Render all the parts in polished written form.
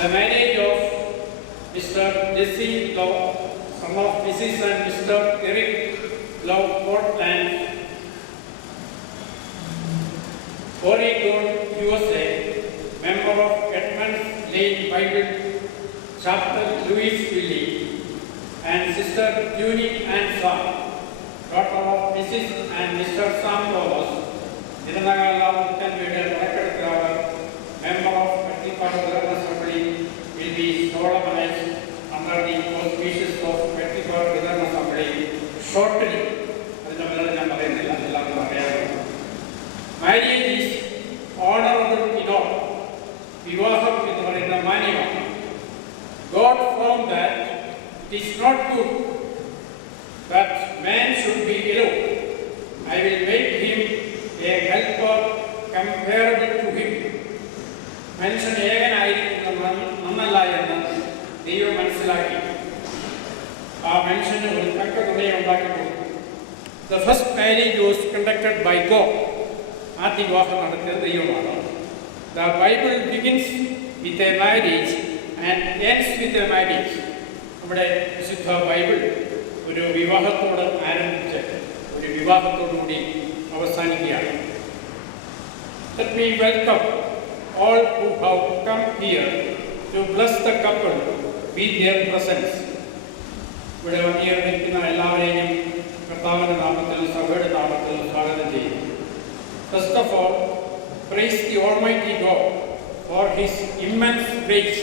The marriage of Mr. Jesse Love, son of Mrs. and Mr. Eric Love, Portland, Oregon, USA, member of Edmonds Lane Bible Chapter, Louisville, and Sister Junie Ann Sam, daughter of Mrs. and Mr. Sam Rose, Irunagala Muttanvedu, member of Petticoat Lutheran Assembly, will be solemnized under the auspices of Petticoat Lutheran Assembly shortly. Marriage is honorable in all. Vivaham എന്ന് പറയുന്ന മാന്യമാണ്. God found that it is not good that man should be alone. I will make him a helper comparable to him. മനുഷ്യൻ ഏകനായിരിക്കുന്നത് നന്നല്ല എന്ന് ദൈവം മനസ്സിലാക്കി ആ മനുഷ്യന് ഒരു തക്ക തുണയെ ഉണ്ടാക്കി കൊടുത്തു. The first marriage was conducted by God. ആദ്യ വിവാഹം നടത്തിയത് ദൈവമാണ്. The Bible begins with a marriage and ends with a marriage. നമ്മുടെ വിശുദ്ധ ബൈബിൾ ഒരു വിവാഹത്തോട് ആരംഭിച്ച് ഒരു വിവാഹത്തോടുകൂടി അവസാനിക്കുകയാണ്. Let me welcome all who have come here to bless the couple with their presence. ഇവിടെ വന്നിരിക്കുന്ന എല്ലാവരെയും കർത്താവിന്റെ നാമത്തിൽ സഭയുടെ നാമത്തിൽ സ്വാഗതം ചെയ്യുന്നു. First of all, praise the Almighty God for His immense grace.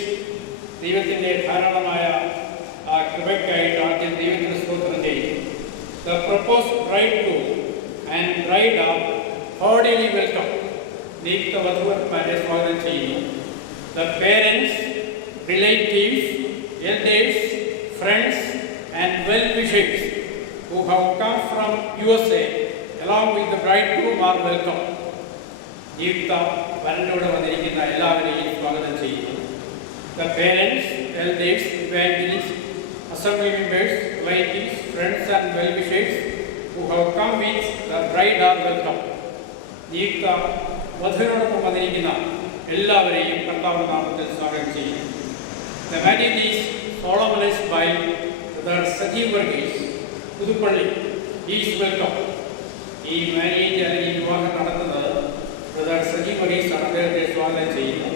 ദൈവത്തിന്റെ ധാരാളമായ ആ കൃപയ്ക്കായിട്ട് ആദ്യം ദൈവത്തിന് സ്തോത്രം ചെയ്യുന്നു. The proposed bridegroom and bride are cordially welcome. നിയുക്ത വധുവരന്മാരെ സ്വാഗതം ചെയ്യുന്നു. The parents, relatives, elders, friends and well-wishers who have come from USA along with the bridegroom are welcome. നിയുക്ത വരനോട് വന്നിരിക്കുന്ന എല്ലാവരെയും സ്വാഗതം ചെയ്യുന്നു. The parents, elders, evangelists, assembly members, relatives, friends and well-wishers who have come with the bride are welcome. നിയുക്ത വധുവിനോടൊപ്പം വന്നിരിക്കുന്ന എല്ലാവരെയും കർത്താവിന്റെ നാമത്തിൽ സ്വാഗതം ചെയ്യുന്നു. The marriage is solemnized by Brother Sajeev Varghese, Puthuppally. He is welcome. ഈ മാരേജ് അല്ലെങ്കിൽ വിവാഹം നടത്തുന്നത് ബ്രദർ സജീവ് വർഗീസ് ആണ്. അദ്ദേഹത്തെ സ്വാഗതം ചെയ്യുന്നു.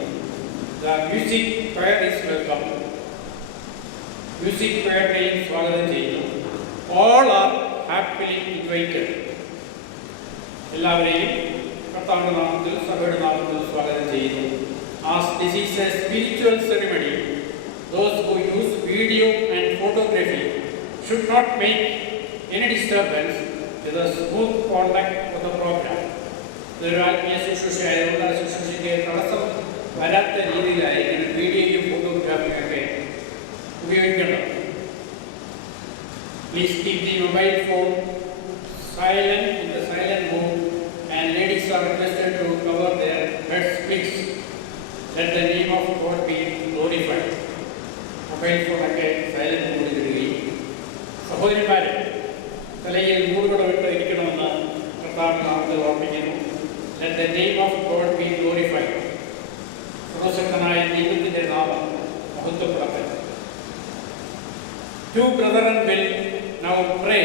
The music choir is welcome. Music choirനെയും സ്വാഗതം ചെയ്യുന്നു. All are happily invited. എല്ലാവരെയും കർത്താവിന്റെ നാമത്തിൽ സഭയുടെ നാമത്തിൽ സ്വാഗതം ചെയ്യുന്നു. As this is a spiritual ceremony, those who use video and photography should not make any disturbance to the smooth conduct of the program. ഇതൊരു ആത്മീയ ശുശ്രൂഷയായതുകൊണ്ട് ആ ശുശ്രൂഷയ്ക്ക് തടസ്സം വരാത്ത രീതിയിലായിരിക്കും വീഡിയോയും ഫോട്ടോഗ്രാഫിയും ഒക്കെ ഉപയോഗിക്കണം. Please keep the mobile phone silent in the silent mode and ladies are requested to cover their heads please. Let the name of God be glorified. Mobile ഫോണൊക്കെ സൈലന്റ് മോഡിൽ ഇടുകയും സഹോദരിമാരെ തലയിൽ മൂടുകട വിട്ട് ഇരിക്കണമെന്ന് കർത്താവിന്റെ നാമത്തിൽ ഓർമ്മിക്കുന്നു. Let the name of God be glorified. സർവശക്തനായ ദൈവത്തിന്റെ നാമം മഹത്വപ്പെടട്ടെ. Two brethren will now pray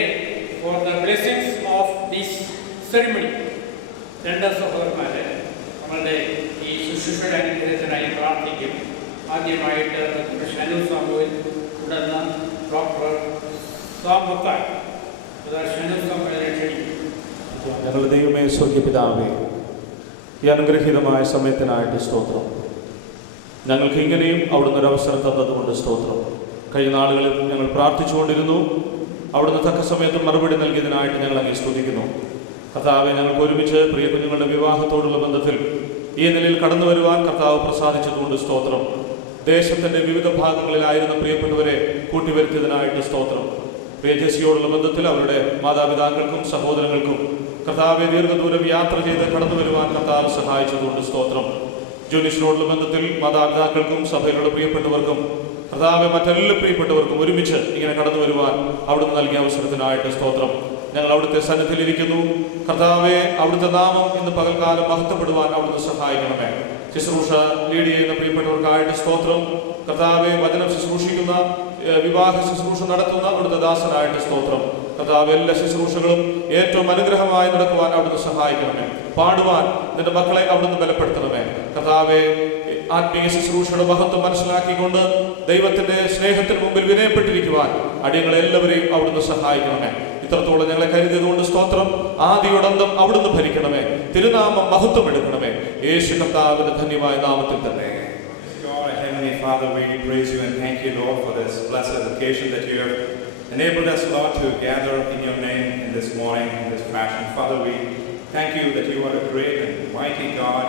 for the blessings of this ceremony. രണ്ട് സഹോദരന്മാരെ നമ്മളുടെ ഈ ശുശ്രൂഷയുടെ അനുഗ്രഹത്തിനായി പ്രാർത്ഥിക്കും. ആദ്യമായിട്ട് ഷനു സാമുവൽ, തുടർന്ന് ഡോക്ടർ സാമ്പത്താൻ ക്ഷണിക്കുന്നു. ഞങ്ങളുടെ ദൈവമേ, സ്വർഗ്ഗപിതാവേ, ഈ അനുഗ്രഹീതമായ സമയത്തിനായിട്ട് സ്തോത്രം. ഞങ്ങൾക്ക് ഇങ്ങനെയും അവിടുന്ന് ഒരു അവസരം തന്നതുകൊണ്ട് സ്തോത്രം. കഴിഞ്ഞ നാളുകളിൽ ഞങ്ങൾ പ്രാർത്ഥിച്ചുകൊണ്ടിരുന്നു. അവിടുന്ന് തക്ക സമയത്ത് മറുപടി നൽകിയതിനായിട്ട് ഞങ്ങൾ അങ്ങേ സ്തുതിക്കുന്നു. കർത്താവെ, ഞങ്ങൾക്ക് ഒരുമിച്ച് പ്രിയ കുഞ്ഞുങ്ങളുടെ വിവാഹത്തോടുള്ള ബന്ധത്തിൽ ഈ നിലയിൽ കടന്നു വരുവാൻ കർത്താവ് പ്രസാദിച്ചതുകൊണ്ട് സ്തോത്രം. ദേശത്തിൻ്റെ വിവിധ ഭാഗങ്ങളിലായിരുന്ന പ്രിയപ്പെട്ടവരെ കൂട്ടിവരുത്തിയതിനായിട്ട് സ്തോത്രം. പ്രിയ ജെസ്സിയോടുള്ള ബന്ധത്തിൽ അവരുടെ മാതാപിതാക്കൾക്കും സഹോദരങ്ങൾക്കും കർത്താവെ ദീർഘദൂരം യാത്ര ചെയ്ത് കടന്നു വരുവാൻ കർത്താവ് സഹായിച്ചതുകൊണ്ട് സ്തോത്രം. ജോലിസിനോടുള്ള ബന്ധത്തിൽ മാതാപിതാക്കൾക്കും സഭയിലുള്ള പ്രിയപ്പെട്ടവർക്കും കർത്താവെ മറ്റെല്ലാ പ്രിയപ്പെട്ടവർക്കും ഒരുമിച്ച് ഇങ്ങനെ കടന്നു വരുവാൻ അവിടുന്ന് നൽകിയ അവസരത്തിനായിട്ട് സ്തോത്രം. ഞങ്ങൾ അവിടുത്തെ സന്നിധിയിലിരിക്കുന്നു. കർത്താവെ, അവിടുത്തെ നാമം ഇന്ന് പകൽക്കാലം മഹത്വപ്പെടുവാൻ അവിടുന്ന് സഹായിക്കണമേ. ശുശ്രൂഷ ലീഡ് ചെയ്യുന്ന പ്രിയപ്പെട്ടവർക്കായിട്ട് സ്തോത്രം. കർത്താവെ, വചനം ശുശ്രൂഷിക്കുന്ന വിവാഹ ശുശ്രൂഷ നടത്തുന്ന അവിടുത്തെ ദാസനായിട്ട് സ്തോത്രം. കർത്താവ്, എല്ലാ ശുശ്രൂഷകളും ഏറ്റവും അനുഗ്രഹമായി നടക്കുവാൻ അവിടുന്ന് സഹായിക്കണമേ. പാടുവാൻ നിന്റെ മക്കളെ അവിടുന്ന് ബലപ്പെടുത്തണമേ. കർത്താവെ, ആത്മീയ ശുശ്രൂഷയുടെ മഹത്വം മനസ്സിലാക്കിക്കൊണ്ട് ദൈവത്തിന്റെ സ്നേഹത്തിന് മുമ്പിൽ വിനയപ്പെട്ടിരിക്കുവാൻ അടിയങ്ങളെല്ലാവരെയും അവിടുന്ന് സഹായിക്കണമേ. ഇത്രത്തോളം ഞങ്ങളെ കരുതിയതുകൊണ്ട് സ്തോത്രം. ആദിയോടന്തം അവിടുന്ന് ഭരിക്കണമേ. തിരുനാമം മഹത്വം എടുക്കണമേ. യേശു കർത്താവിന്റെ ധന്യമായ നാമത്തിൽ തന്നെ. Heavenly Father, we praise you and thank you, Lord, for this blessed occasion that you have enabled us, Lord, to gather in your name in this morning, in this fashion. Father, we thank you that you are a great and mighty God.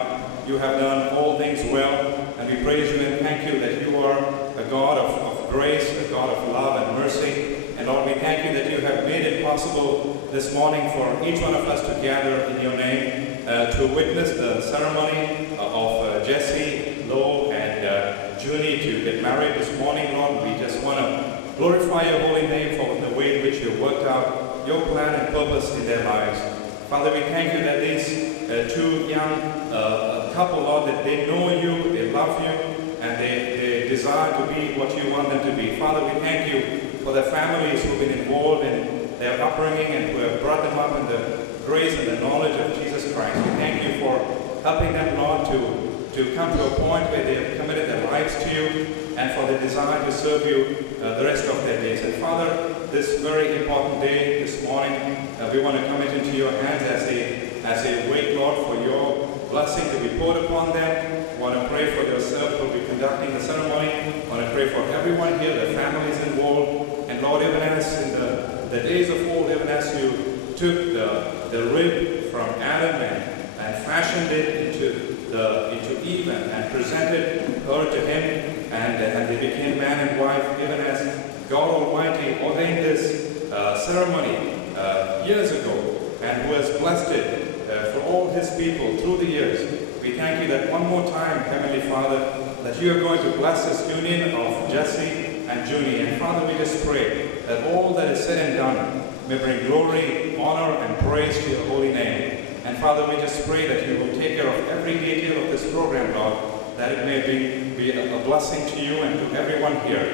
You have done all things well, and we praise you and thank you that you are a God of grace, a God of love and mercy. And Lord, we thank you that you have made it possible this morning for each one of us to gather in your name to witness the ceremony of Jesse, Lo, and Junie to get married this morning. Lord, we just want to glorify your holy name for the way in which you worked out your plan and purpose in their lives. Father, we thank you that these two young couple, Lord, that they know you, they love you, and they desire to be what you want them to be. Father, we thank you for the families who have been involved in their upbringing and who have brought them up in the grace and the knowledge of Jesus Christ. We thank you for helping them, Lord, to come to a point where they have committed their lives to you and for the desire to serve you the rest of their days. And Father, this very important day, this morning, we want to commit into your hands as a wait, Lord, for your blessing to be poured upon them. We want to pray for yourself who will be conducting the ceremony. We want to pray for everyone here, the families involved. And Lord, even as in the days of old, even as you took the rib from Adam and fashioned it into Eve and presented her to him, and they became man and wife, even as God Almighty ordained this ceremony years ago, and who has blessed it for all his people through the years. We thank you that one more time, Heavenly Father, that you are going to bless this union of Jesse and Junie. And Father, we just pray that all that is said and done may bring glory, honor, and praise to your holy name. And Father, we just pray that you will take care of every detail of this program, Lord, that it may be a blessing to you and to everyone here.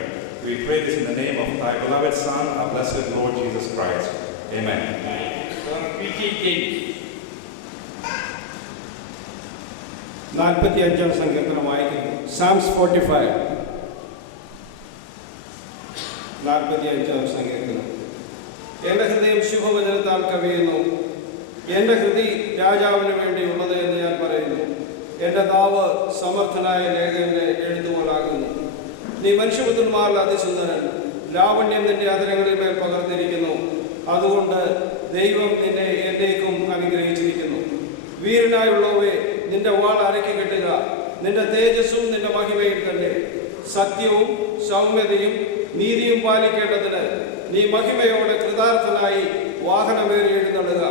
We pray this in the name of thy beloved Son, our blessed Lord Jesus Christ. Amen. P.T. James. 45 സങ്കീർത്തനം വായിക്കുന്നു. Psalms 45. 45 സങ്കീർത്തനം. എൻ്റെ ഹൃദയം ശുഭവചനത്താൽ കവിയുന്നു. എൻ്റെ ഹൃദി രാജാവിന് വേണ്ടിയുള്ളത് എന്ന് ഞാൻ പറയുന്നു. എൻ്റെ നാവ് സമർത്ഥനായ ലേഖകന്റെ എഴുതുപോലാകുന്നു. നീ മനുഷ്യപുത്രന്മാരിൽ അതിസുന്ദരൻ. ലാവണ്യം നിന്റെ അധരങ്ങളിൽ മേൽ പകർന്നിരിക്കുന്നു. അതുകൊണ്ട് ദൈവം നിന്നെ എന്നേക്കും അനുഗ്രഹിച്ചിരിക്കുന്നു. വീരനായുള്ളവേ, നിന്റെ വാൾ അരക്കി കെട്ടുക. നിന്റെ തേജസ്സും നിന്റെ മഹിമയും തന്നെ. സത്യവും സൗമ്യതയും നീതിയും പാലിക്കേണ്ടതിന് നീ മഹിമയോടെ കൃതാർത്ഥനായി വാഹനമേറി എഴുന്നള്ളുക.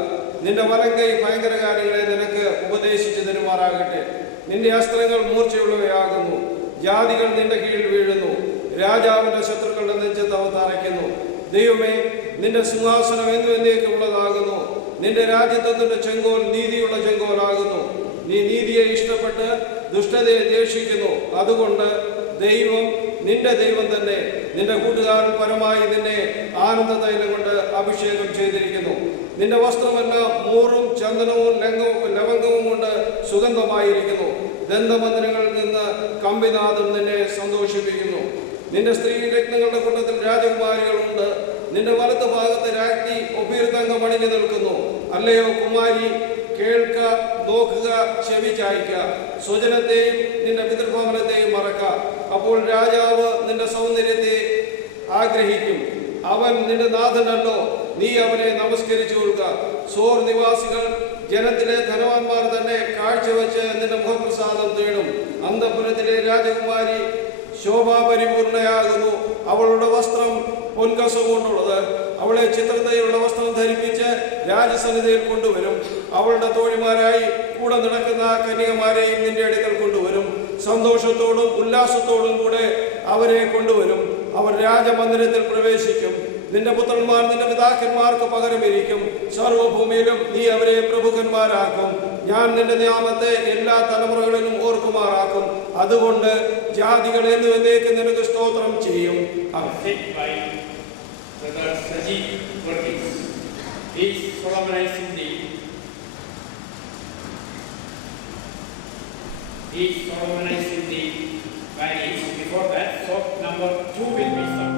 നിന്റെ വലങ്കൈ ഭയങ്കരകാരികളെ നിനക്ക് ഉപദേശിച്ചു തരുമാറാകട്ടെ. നിന്റെ അസ്ത്രങ്ങൾ മൂർച്ചയുള്ളവയാകുന്നു. ജാതികൾ നിന്റെ കീഴിൽ വീഴുന്നു. രാജാവിന്റെ ശത്രുക്കളുടെ നെഞ്ചത്ത് അവ തറയ്ക്കുന്നു. ദൈവമേ, നിന്റെ സിംഹാസനം എന്നും എന്നേക്കുമുള്ളതാകുന്നു. നിന്റെ രാജ്യത്വത്തിന്റെ ചെങ്കോൽ നീതിയുള്ള ചെങ്കോലാകുന്നു. നീ നീതിയെ ഇഷ്ടപ്പെട്ട് ദുഷ്ടതയെ ദ്വേഷിക്കുന്നു. അതുകൊണ്ട് ദൈവം നിന്റെ ദൈവം തന്നെ. നിന്റെ കൂട്ടുകാരൻ പരമായി നിന്നെ ആനന്ദ തൈലം കൊണ്ട് അഭിഷേകം ചെയ്തിരിക്കുന്നു. നിന്റെ വസ്ത്രമെല്ലാം മൂറും ചന്ദനവും ലവംഗവും കൊണ്ട് സുഗന്ധമായിരിക്കുന്നു. ദന്തമന്ദിരങ്ങളിൽ നിന്ന് കമ്പിനാഥം നിന്നെ സന്തോഷിപ്പിക്കുന്നു. നിന്റെ സ്ത്രീ രത്നങ്ങളുടെ കൂട്ടത്തിൽ രാജകുമാരികളുണ്ട്. നിന്റെ വലത്ത് വലതുഭാഗത്ത് രാജ്ഞി ഒപ്പീർത്തങ്കം അണിഞ്ഞു നിൽക്കുന്നു. അല്ലയോ കുമാരി, കേൾക്ക, നോക്കുക, ചെവി ചായ്ക്ക. സ്വജനത്തെയും നിന്റെ പിതൃഭവനത്തെയും മറക്ക. അപ്പോൾ രാജാവ് നിന്റെ സൗന്ദര്യത്തെ ആഗ്രഹിക്കും. അവൻ നിന്റെ നാഥനല്ലോ, നീ അവനെ നമസ്കരിച്ചു കൊള്ളുക. സോർ നിവാസികൾ, ജനത്തിലെ ധനവാന്മാർ തന്നെ കാഴ്ചവെച്ച് നിന്റെ മുഖപ്രസാദം തേടും. അന്തപുരത്തിലെ രാജകുമാരി ശോഭാപരിപൂർണയാകുന്നു. അവളുടെ വസ്ത്രം പൊൻകസം കൊണ്ടുള്ളത്. അവളെ ചിത്രതയുള്ള വസ്ത്രം ധരിപ്പിച്ച് രാജസന്നിധിയിൽ കൊണ്ടുവരും. അവളുടെ തോഴിമാരായി കൂടെ നടക്കുന്ന കന്യകമാരെയും നിന്റെ അടുക്കൽ കൊണ്ടുവരും. സന്തോഷത്തോടും ഉല്ലാസത്തോടും കൂടെ അവരെ കൊണ്ടുവരും. അവർ രാജമന്ദിരത്തിൽ പ്രവേശിക്കും. നിന്റെ പുത്രന്മാർ നിന്റെ പിതാക്കന്മാർക്ക് പകരമിരിക്കും. സർവഭൂമിയിലും നീ അവരെ പ്രഭുക്കന്മാരാക്കും. ഞാൻ നിന്റെ നാമത്തെ എല്ലാ തലമുറകളിലും ഓർക്കുമാറാക്കും. അതുകൊണ്ട് ജാതികൾ എന്നുവെന്നേക്ക് നിനക്ക് സ്തോത്രം ചെയ്യും. Before that, so number 2 will be sung.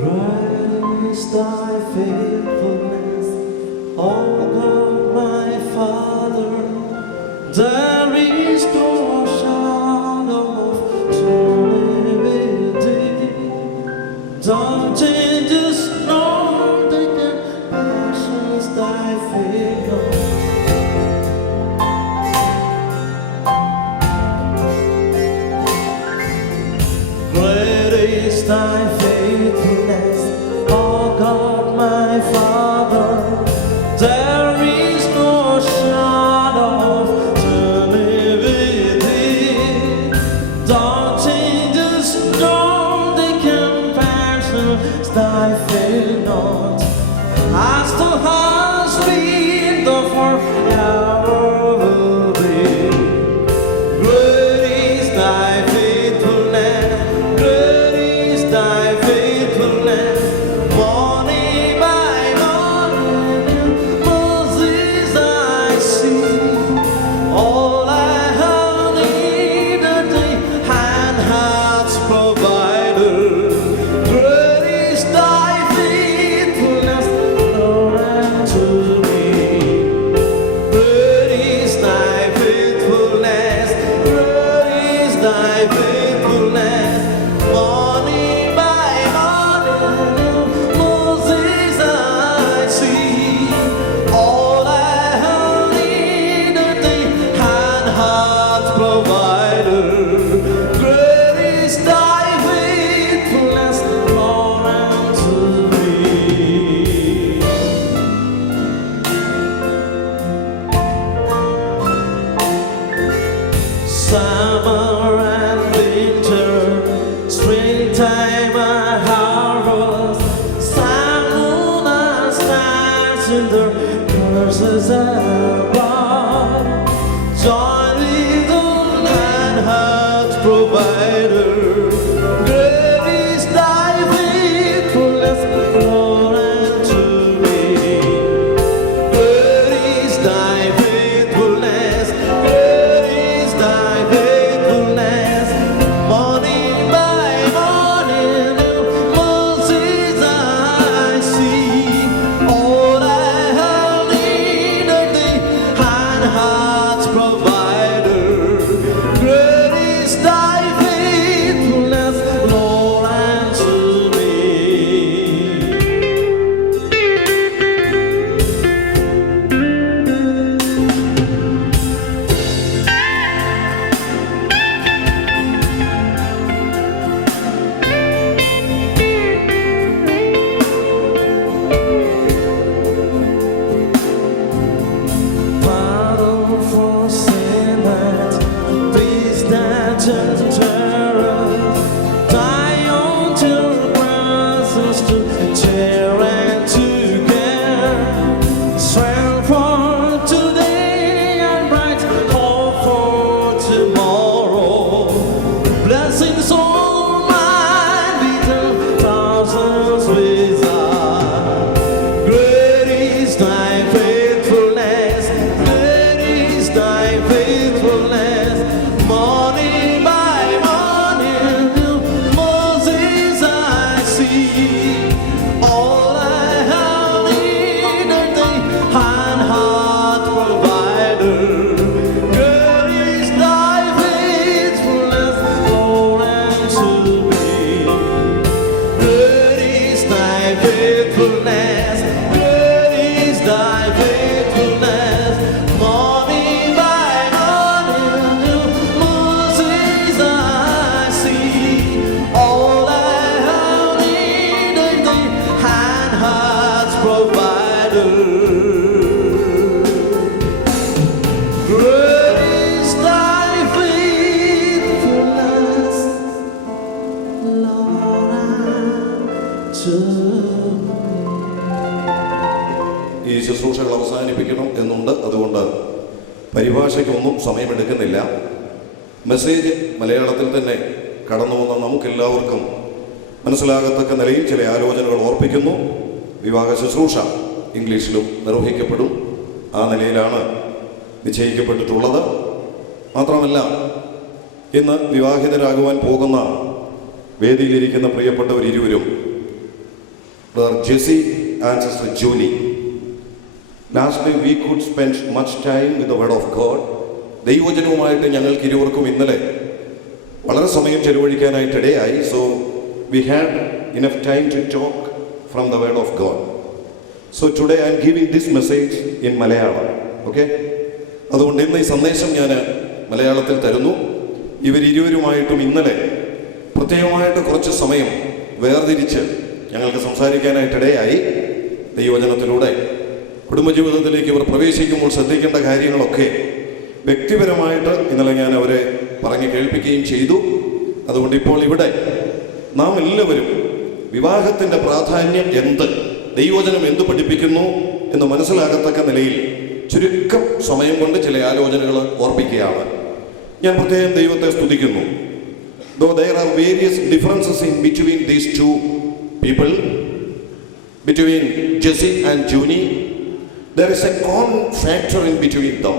Christ, thy faithfulness, O God my Father, there is no shadow of turning with thee. Thou changes not the compassions thy favor. Great is thy faithfulness, O God my Father, there is no shadow of turning with thee. Thou changes not the compassions thy fail not. As thou hast been, thou forever will be. Great is thy faithfulness, great is thy faithfulness. Morning by morning, mercies I see. All I have needed, thy hand has provided. Great is thy faithfulness, Lord, unto me. Great is thy faithfulness, great is thy faithfulness. Morning by morning, mercies I see. All I have needed, thy hand hath provided. Great is thy faithfulness, Lord, unto me. Summer and winter, springtime and harvest, sun, moon and stars in their courses above. Join with the land hath provided. Great is thy faithfulness, Lord, unto me. Great is thy faithfulness, great is thy faithfulness. Morning by morning, mercies I see. All I have needed, thy us to share and to care. Strength for today and bright hope for tomorrow. Blessings all mine, little thousands without. Great is thy faithfulness, great is thy faithfulness. Morning by morning, new Moses I see. All I have needed, thy hand hath provided. Great is thy faithfulness, Lord, unto me. Great is thy faithfulness, great is thy faithfulness. Morning by morning, new mercies I see. All I have needed, thy hand hath provided. Great is thy faithfulness, Lord, unto ഈ ശുശ്രൂഷകൾ അവസാനിപ്പിക്കണം എന്നുണ്ട്. അതുകൊണ്ട് പരിഭാഷയ്ക്കൊന്നും സമയമെടുക്കുന്നില്ല. Message മലയാളത്തിൽ തന്നെ കടന്നു വന്ന നമുക്കെല്ലാവർക്കും മനസ്സിലാകത്തക്ക നിലയിൽ ചില ആലോചനകൾ ഓർപ്പിക്കുന്നു. വിവാഹ ശുശ്രൂഷ ഇംഗ്ലീഷിലും നിർവഹിക്കപ്പെടും. ആ നിലയിലാണ് നിശ്ചയിക്കപ്പെട്ടിട്ടുള്ളത്. മാത്രമല്ല, ഇന്ന് വിവാഹിതരാകുവാൻ പോകുന്ന വേദിയിലിരിക്കുന്ന പ്രിയപ്പെട്ടവർ ഇരുവരും, brother Jessy and sister Julie, lastly we could spend much time with the word of God. ദൈവവചനവുമായിട്ട് ഞങ്ങൾക്ക് ഇരുവർക്കും ഇന്നലെ വളരെ സമയം ചെലവഴിക്കാനായിട്ട് ഇടയായി. So we had enough time to talk from the word of God. So today I am giving this message in Malayalam. Okay, അതുകൊണ്ട് ഇന്ന് ഈ സന്ദേശം ഞാൻ മലയാളത്തിൽ തരുന്നു. ഇവരിരുവരുമായിട്ടും ഇന്നലെ പ്രത്യേകമായിട്ട് കുറച്ച് സമയം വേർതിരിച്ച് ഞങ്ങൾക്ക് സംസാരിക്കാനായിട്ടിടയായി. ദൈവവചനത്തിലൂടെ കുടുംബജീവിതത്തിലേക്ക് ഇവർ പ്രവേശിക്കുമ്പോൾ ശ്രദ്ധിക്കേണ്ട കാര്യങ്ങളൊക്കെ വ്യക്തിപരമായിട്ട് ഇന്നലെ ഞാൻ അവരെ പറഞ്ഞ് കേൾപ്പിക്കുകയും ചെയ്തു. അതുകൊണ്ട് ഇപ്പോൾ ഇവിടെ നാം എല്ലാവരും വിവാഹത്തിൻ്റെ പ്രാധാന്യം എന്ത്, ദൈവവചനം എന്ത് പഠിപ്പിക്കുന്നു എന്ന് മനസ്സിലാകത്തക്ക നിലയിൽ ചുരുക്കം സമയം കൊണ്ട് ചില ആലോചനകൾ ഓർപ്പിക്കുകയാണ്. ഞാൻ പ്രത്യേകം ദൈവത്തെ സ്തുതിക്കുന്നു. Though there are various differences in between these two people, between Jesse and Junie, there is a common factor in between them.